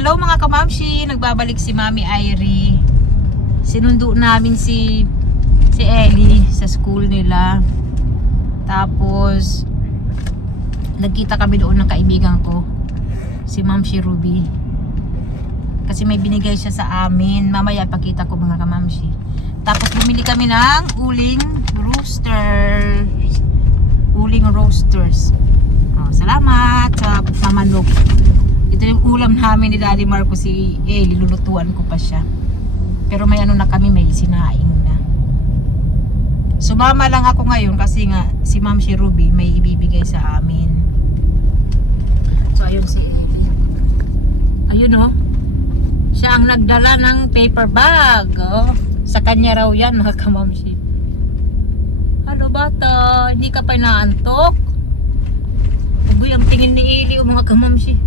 Hello mga kamamshi, nagbabalik si Mami Irie. Sinundo namin si Ellie sa school nila. Tapos nagkita kami doon ng kaibigan ko, si Mamshi Ruby. Kasi may binigay siya sa amin. Mamaya pakita ko mga kamamshi. Tapos bumili kami ng uling roasters. Oh, salamat sa mamanok. Ito yung ulam namin ni Daddy Marco, si Ellie, lulutuan ko pa siya. Pero may ano na kami, may sinaing na. Sumama lang ako ngayon kasi nga si Mamshi Ruby may ibibigay sa amin. So ayun si Ellie. Ayun oh. Siya ang nagdala ng paper bag. Oh. Sa kanya raw yan mga kamamshi. Hello bata, hindi ka pa inaantok? Uy, ang tingin ni Ellie mga kamamshi.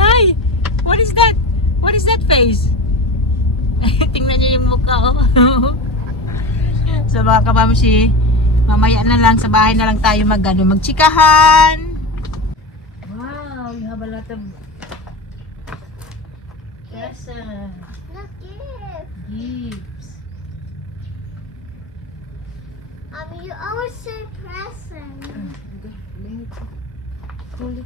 Hi! What is that? What is that face? Tingnan niyo yung mukha oh. So mga kamamshi, mamaya na lang sa bahay na lang tayo magchikahan. Wow, you have a lot of presents. Gifts. You always say present. Hold it.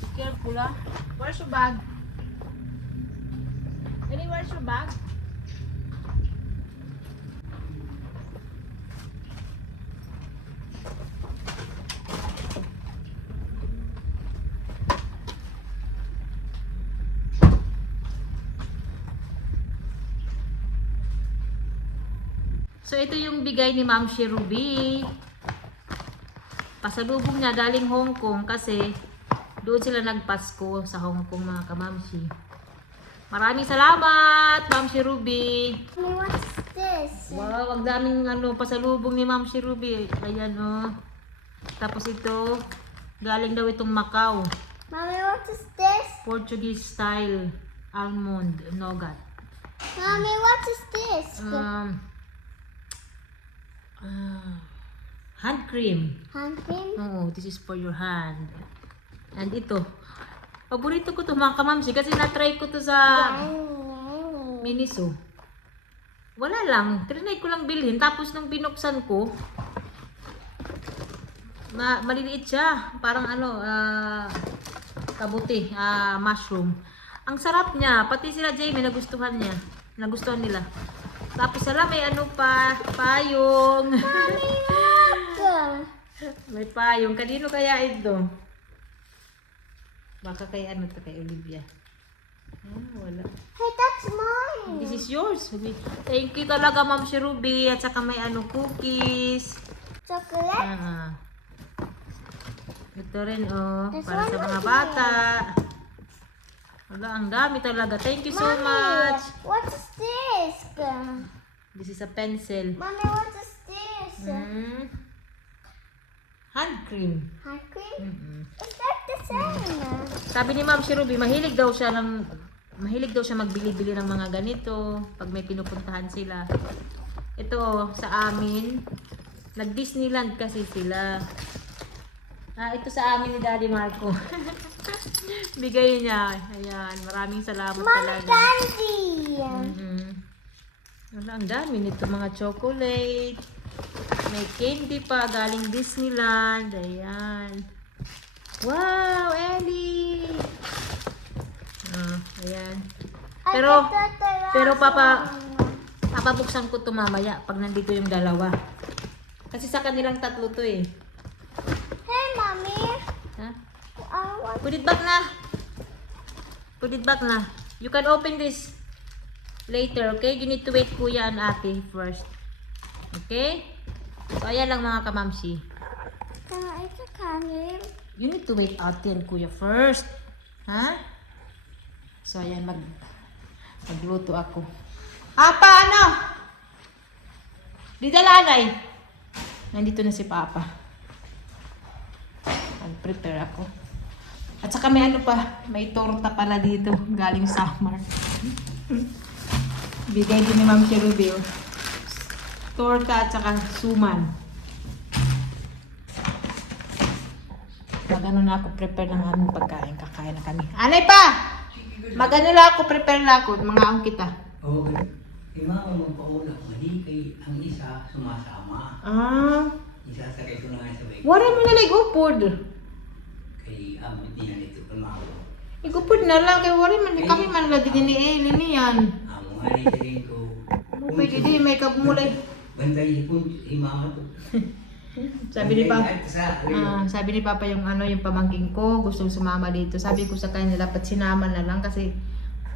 Be careful ah. Where's your bag? Ellie, where's your bag? So ito yung bigay ni Mamshi Ruby. Pasalubong niya galing Hong Kong kasi doon sila nagpasko sa Hong Kong mga kamamshi. Maraming salamat Mamshi Ruby. What's this? Wow, ang daming pasalubong ni Mamshi Ruby. Ayan oh. Tapos ito, galing daw itong Macau. Mommy, what is this? Portuguese style almond nougat. Mommy, what is this? Hand cream. Hand cream? Oo, this is for your hand. And ito, paborito ko to mga kamamsi kasi na-try ko to sa Miniso. Wala lang, trinay ko lang bilhin. Tapos nung binuksan ko, maliliit siya. Parang kabuti, mushroom. Ang sarap niya, pati sila Jamie nagustuhan niya. Nagustuhan nila. Tapos may payong. Mommy, look! May payong. Kanino kaya ito? Baka kay kay Olivia. Wala. Hey, that's mine. This is yours. Thank you talaga, Mamshi Ruby. At saka may cookies. Chocolate? Ito rin, oh. This Para one sa mga was bata. Wala, ang dami talaga. Thank you so Mommy, much. what is this? This is a pencil. Mommy, what is this? Hand cream. Hand cream? Is that the same? Sabi ni Ma'am Ruby, mahilig daw siya magbili-bili ng mga ganito pag may pinupuntahan sila. Ito sa amin, nag-Disneyland kasi sila. Ito sa amin ni Daddy Marco. Bigay niya. Ayan, maraming salamat Mommy, talaga. candy! Wala, ang dami nito mga chocolate. May candy pa galing Disneyland. Ayan. Wow, Ellie! Ayan. Pero papabuksan ko to mamaya pag nandito yung dalawa. Kasi sa kanilang tatlo to eh. Hey, Mommy! Ha? I want Put it back na. Put it back na. You can open this later, okay? You need to wait kuya and ate first. Okay? So, ayan lang mga kamamsi. it's a candy. You need to wait ate and kuya first. Ha? So, ayan, magluto ako. Paano? Di dalanay. Nandito na si Papa. Mag-prepare ako. At saka may may torta pala dito. Galing summer. Bigay din ni Ma'am Cherubio. Torta at saka suman. Mag-ano na ako, prepare ng aming pagkain. Kakain na kami. Anay pa! Mag-ano na ako, prepare na ako. Mga ang kita. Oo, mama magpaulak. Hindi kay ang isa sumasama. Isasakay ko na nga sa bike. Wala mo na igupod. Kay hindi na nito kumawa. Igupod na lang. Kaya wala man. Kami man lagi din ni Eileen niyan. Amo nga rin sa rin ko. Pwede di, may kabulay. Bantay po, mama to. Sabi ni Papa. Sa Sabi ni Papa yung yung pamangking ko, gustong sumama dito. Sabi ko sa kanya, dapat sinama na lang kasi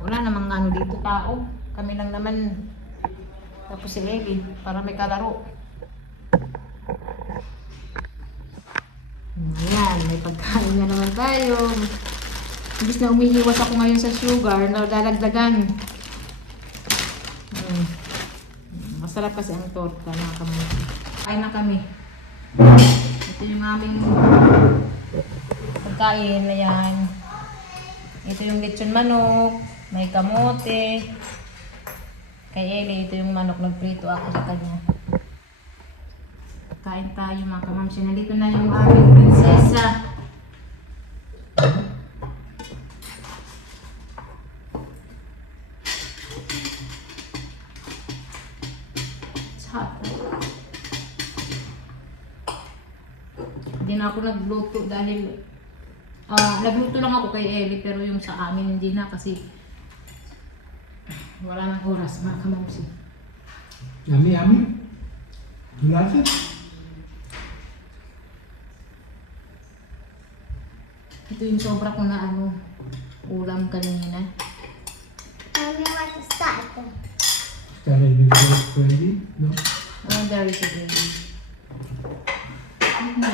wala namang dito tao. Kami lang naman. Tapos si Ellie, para may kalaro. Ayan, may pagkain na naman tayo. Imbis na umiiwas ako ngayon sa sugar, nadadagdagan. Masarap kasi ang torta, mga kamay. Kain na kami. Ito yung aming pagkain na yan. Ito yung lechon manok, may kamote. Kay Ellie, ito yung manok, nagprito ako sa kanya. Kain tayo mga kamamsi. Nandito na yung aming prinsesa. It's hot. Hindi na ako nagluto dahil nagluto lang ako kay Ellie pero yung sa amin hindi na kasi wala nang oras mga kamamsi. Yummy, yummy. You like it? Ito yung sobra ko na ulam kanina. Mommy, want to start? Started with roast ready? No? There is a baby. Ano na?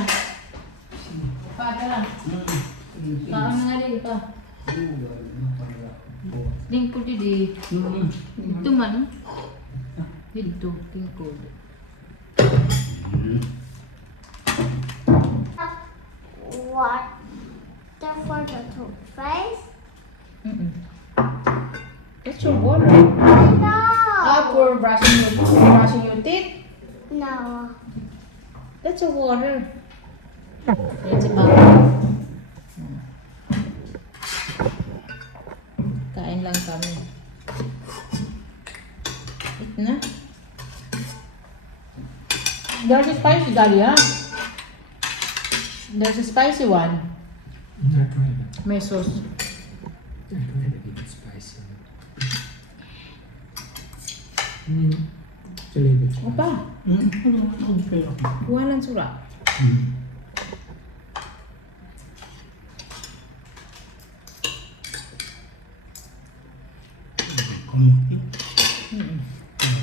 Pada lang. Kaon na nga din ito. Lingkod di. Ito man. Dito, lingkod. Water for the toothpaste? That's your water. No. For brushing your teeth. No. That's a water. That's a bottle. Kain lang kami. Ito na. There's a spicy Dahlia. There's a spicy one. Not trying it. May sauce. I tried it. It's spicy. It's a little bit spicy. Apa? Kuha ng sura.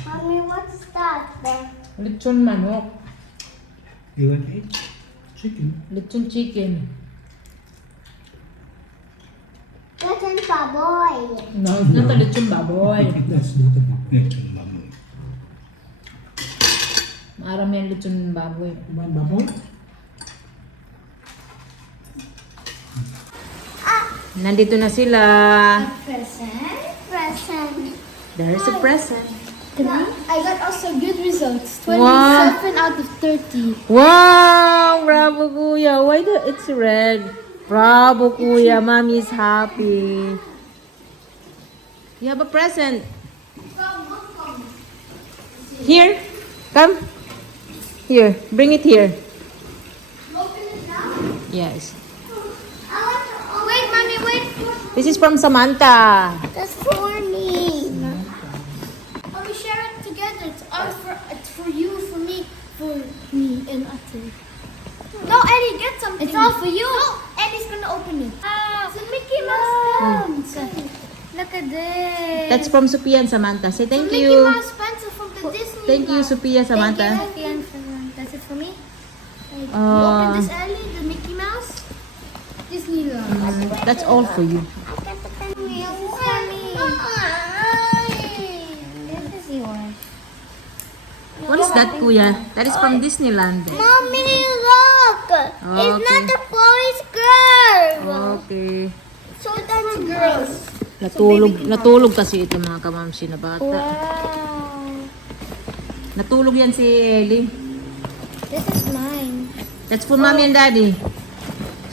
Mommy, what's that then? Lechon manok. You want it? Chicken. Lechon chicken. That's in baboy. No, it's not a lechon baboy. That's not a big Marami ang lechon baboy. one bubble. Nandito na sila. Present. There's a present. I got also good results. 27 Wow. out of 30. Wow! Bravo, Kuya. Why it's red? Bravo, Kuya. Mommy is happy. You have a present. Here. Come. Here. Bring it here. Open it now. Yes. Wait, mommy, wait. This is from Samantha. That's for me. We share it together. It's for you, for me, and Ate. No, Eddie, get something. It's all for you. No, Eddie's gonna open it. It's a Mickey Mouse pen. Look at this. That's from Sophia and Samantha. Say thank Mickey you. Mouse pencil from the Disney. Thank you, Sophia, Samantha. Thank you, Sophia. That's it for me. You open this, Ellie, the Mickey Mouse. Disneyland. That's all for you. This is yours. What is that, Kuya? That is from Disneyland. Mommy, look. It's not Okay. a boy's girl. Okay. So that's girls. Natulog kasi ito mga kamamsi na bata. Wow. Natulog yan si Ellie. This is mine. That's for mommy and daddy.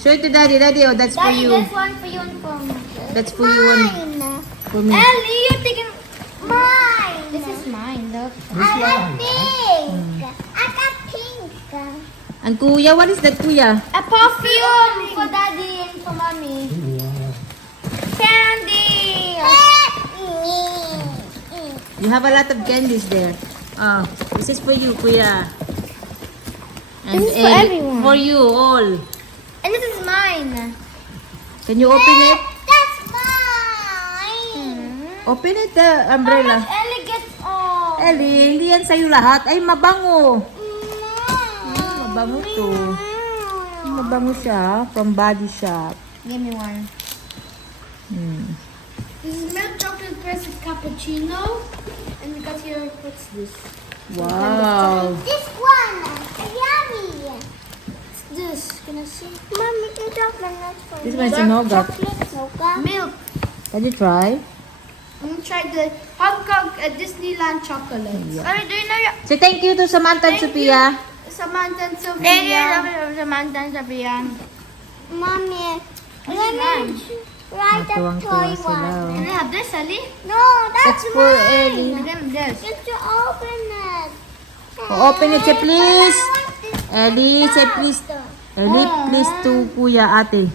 Show it to Daddy. Daddy, oh, that's for Daddy, you. this one for you and for me. That's for you and Mine. for me. Ellie, you're taking... Mine. This is mine, look. I like pink. I got pink. And Kuya, what is that, Kuya? A perfume for Daddy and for Mommy. Wow. Candy! You have a lot of candies there. Oh, this is for you, Kuya. And This is for everyone. For you all. And this is mine. Can you open it? That's mine. Open it, the umbrella. Ellie gets all. Ellie, hindi yan sa'yo lahat. Ay, mabango. Mabango to. Mabango siya. From Body Shop. Give me one. This is milk chocolate pressed cappuccino. And we got here, what's this? Wow. This one. Yummy. What's this? Can I see? Mommy, can chocolate nuts for This me? one is nougat. Mocha. Milk. Can you try? I'm gonna try the Hong Kong Disneyland chocolate. Yeah. Mommy, do you know your Say thank you to Samantha and Thank Sophia. Samantha and Sophia? Samantha and Sophia. Mommy, This let is mine. me try the Natuwang-tuwa toy sila, one. oh. Can I have this, Ellie? No, that's That's for mine. Ellie. And then this. Just to open it. Open it, say please. I want this Ellie, say please. Ellie, please to Kuya, ate.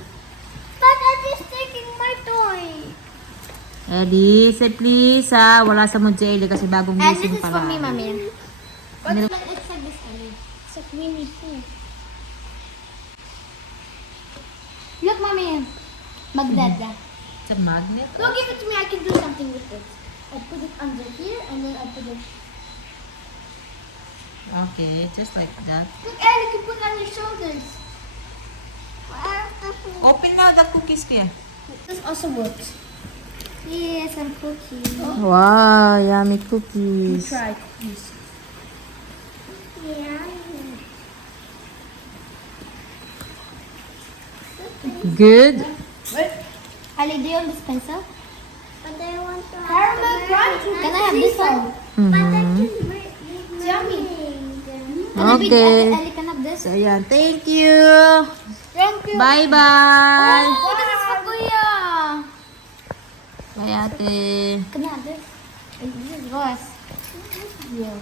But I'm just taking my toy. Ellie, say please ha. Wala sa mood si Ellie kasi bagong And this gising is pa for me, lang. Mommy. Nil- It's like this, Ellie. It's like Winnie Pooh. Look, Mommy. Magdada. It's a magnet. No, give it to me. I can do something with it. I put it under here and then I put it. Okay, just like that. Look, Ellie, you can put it on your shoulders. Open now the cookies, Kuya. This also works. Yes, some cookies. Wow, yummy cookies. Try cookies. Good. Ali, do you want this pencil? But I want to Caramel crunch. Can I have this one? Mhm. It's yummy. Okay. Ali, can I have this? So, ayan. Thank you. Thank you. Bye-bye. Oh, this is for Kuya. Bye, ate. Can I have this? This is Ross. Yeah.